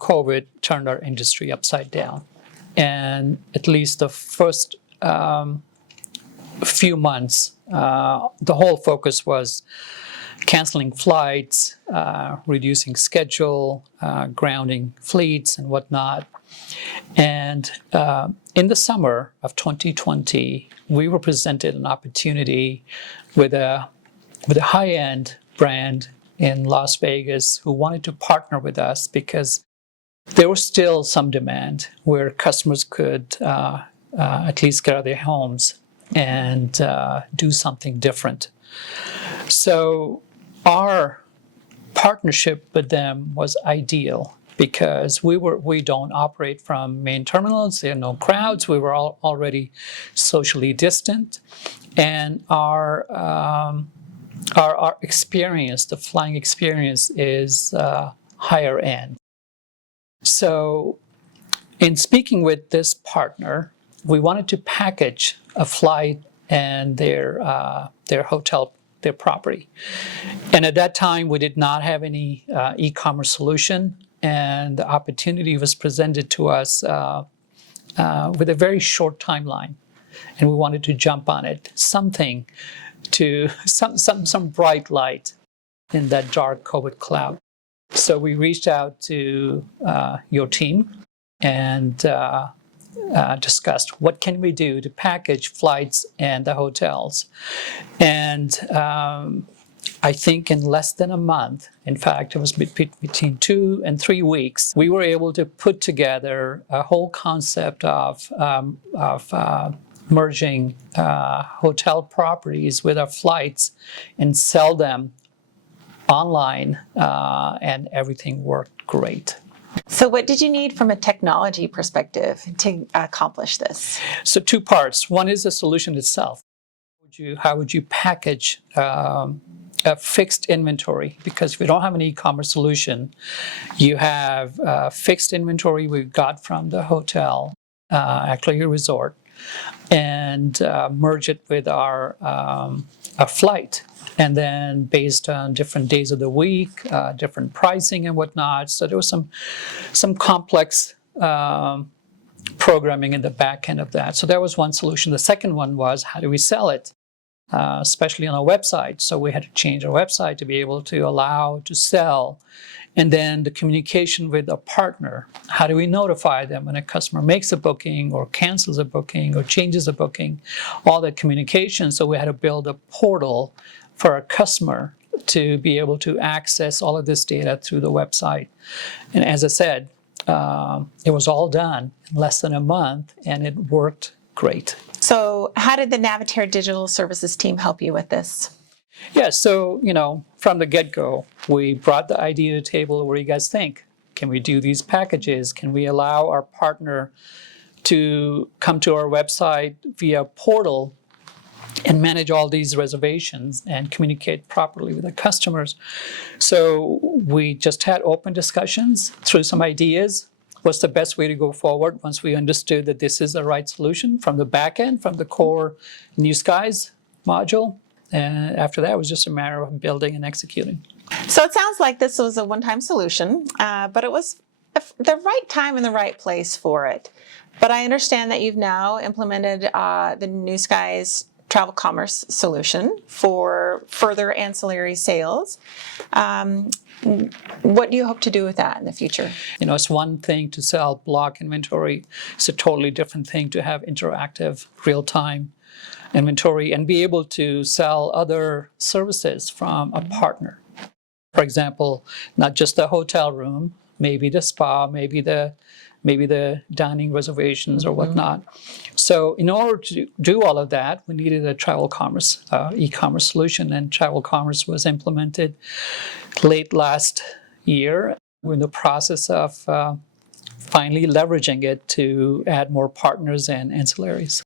COVID turned our industry upside down. And at least the first few months, the whole focus was canceling flights, reducing schedule, grounding fleets and whatnot. And in the summer of 2020, we were presented an opportunity with a high-end brand in Las Vegas who wanted to partner with us because there was still some demand where customers could at least get out of their homes and do something different. So our partnership with them was ideal because we don't operate from main terminals. There are no crowds. We were already socially distant, and our experience, the flying experience, is higher end. So, in speaking with this partner, we wanted to package a flight and their hotel, their property. And at that time, we did not have any e-commerce solution, and the opportunity was presented to us with a very short timeline, and we wanted to jump on it. Something to some bright light in that dark COVID cloud. So we reached out to your team and discussed what can we do to package flights and the hotels. And I think in less than a month, in fact, it was between 2 and 3 weeks, we were able to put together a whole concept of merging hotel properties with our flights and sell them online, and everything worked great. So what did you need from a technology perspective to accomplish this? So 2 parts. One is the solution itself. How would you package a fixed inventory? Because if you don't have an e-commerce solution, you have fixed inventory we got from the hotel, actually a resort, and merge it with our flight. And then based on different days of the week, different pricing and whatnot. So there was some complex programming in the back end of that. So that was one solution. The second one was, how do we sell it? Especially on a website. So we had to change our website to be able to allow to sell. And then the communication with a partner. How do we notify them when a customer makes a booking or cancels a booking or changes a booking? All that communication. So we had to build a portal for a customer to be able to access all of this data through the website. And as I said, it was all done in less than a month, and it worked great. So how did the Navitaire Digital Services team help you with this? Yeah, so, from the get-go, we brought the idea to the table. What do you guys think? Can we do these packages? Can we allow our partner to come to our website via portal and manage all these reservations and communicate properly with the customers? So we just had open discussions, threw some ideas. What's the best way to go forward once we understood that this is the right solution from the back end, from the core New Skies module? And after that, it was just a matter of building and executing. So it sounds like this was a one-time solution, but it was the right time and the right place for it. But I understand that you've now implemented the New Skies travel commerce solution for further ancillary sales. What do you hope to do with that in the future? It's one thing to sell block inventory. It's a totally different thing to have interactive, real-time inventory and be able to sell other services from a partner. For example, not just the hotel room, maybe the spa, maybe the dining reservations or whatnot. So in order to do all of that, we needed a travel commerce, e-commerce solution, and travel commerce was implemented late last year. We're in the process of finally leveraging it to add more partners and ancillaries.